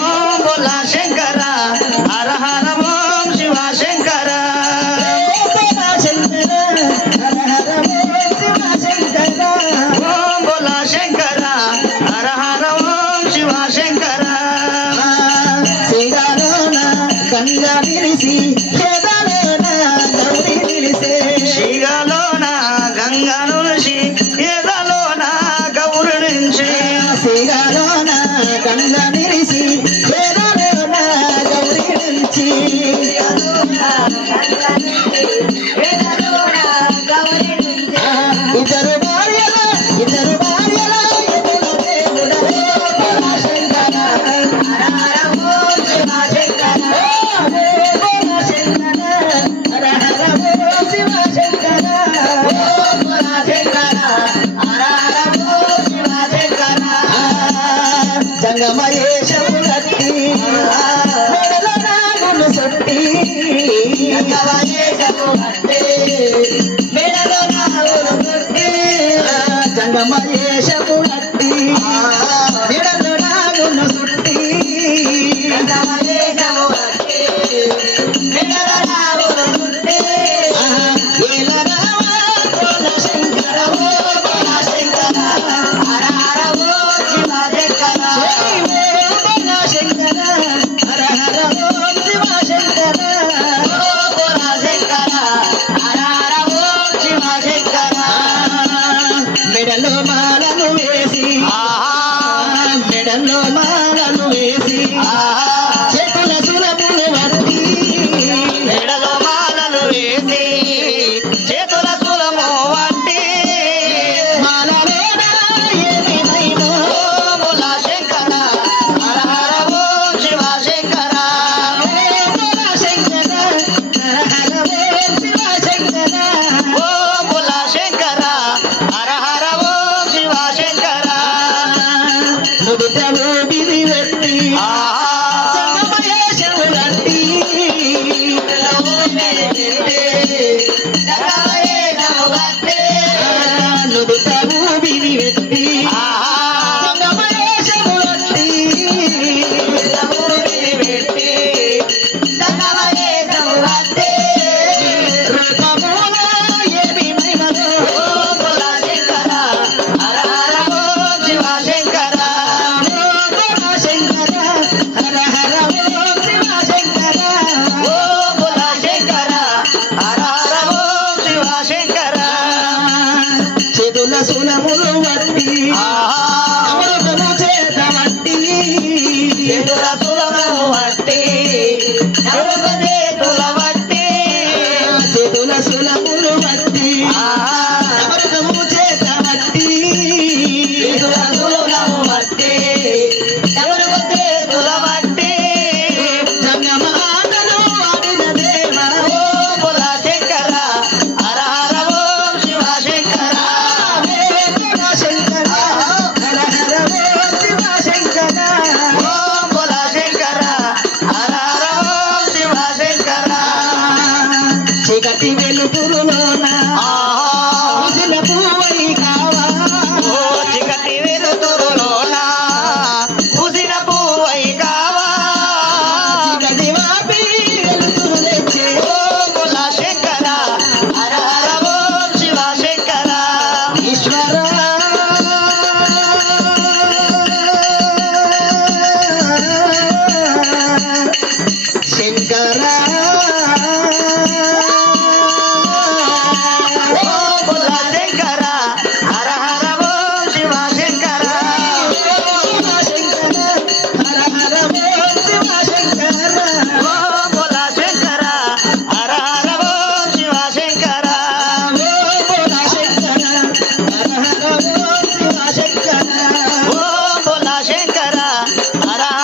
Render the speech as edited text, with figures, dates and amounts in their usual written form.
ఓం బోలా శంకర హర హర ఓం శివ శంకర ఓం బోలా శంకర హర హర ఓం శివ శంకర గంగా నిలిసి శ్రీగాలోన గంగా నులిసి ఎదలోన గౌరు నుంచి శ్రీగాలోన గంగా నిలిసి ఎదలోన గౌరి నుంచి ఇద్దరు భార్యల ఎదుల దేవుడవో బోలా శంకర హర హర ఓం శివ శంకర బోలా శంకర హర హర ఓం శివ శంకర బోలా శంకర హర హర ఓం శివ శంకర జంగమయేశము లట్టి మెడల నాగులు సుట్టి జంగమయేశము లట్టి మెడల నాగులు సుట్టి జంగమయేశము లట్టి మెడల నాగులు సుట్టి జంగమయేశము లట్టి మెడల నాగులు సుట్టి ఏల రామ బోలా శంకర ఓ బోలా శంకర హర హర ఓ శివ శంకర బోలా శంకర హర హర ఓ శివ శంకర ఓ బోలా శంకర హర హర ఓ శివ శంకర మెడలో మాలను వేసి మెడలో మాలను వేసి చేతుల సులభులు వర్తి మెడలో మాలలు వేసి చేతుల కులము వంటి మాలలోనా ఏమి మహిమో ఓం బోలా శంకర హర హర ఓం శివ శంకర బోలా శంకర హర హర ఓం శివ శంకర ఓం బోలా శంకర హర హర ఓం శివ శంకర నుదుట ఊపిరి వెట్టి జంగమయేశము లట్టి నుదుట ఊపిరి వెట్టి జంగమయేశము లట్టి రూపమున ఏమి మహిమలో ఓం బోలా శంకర హర హర ఓం శివ శంకర బోలా శంకర హర హర ఓం శివ శంకర ఓం బోలా శంకర హర హర ఓం శివ శంకర చేతుల సులములు వట్టి అమృతము చేత వట్టి చేతుల సులము వట్టి నడుమ చేతుల వట్టి చేతుల సులములు వట్టి అమృతము చేత వట్టి చేతుల సులము వట్టి నడుమ చేతుల వట్టి జంగమ ఆటలు ఆడిన దేవా ఓం బోలా శంకర హర హర ఓం శివ శంకర బోలా శంకర హర హర ఓం శివ శంకర ఓం బోలా శంకర హర హర ఓం శివ శంకర చీకటి వెలుగులోన ముసిన పువ్వై కావా ఓ చికటి వెలుతురులోన పూసిన పువ్వై కావా చీకటి వాపి వెలుతురు తెచ్చే ఓం బోలా శంకర హర హర ఓం శివ శంకర ఈశ్వర శంకర ఓం బోలా శంకర హర హర ఓం శివ శంకర శంకర హర హర ఓం శివ శంకర ఓం బోలా శంకర హర హర ఓం శివ శంకర బోలా శంకర హర హర ఓం శివ శంకర ఓం బోలా శంకర హర హర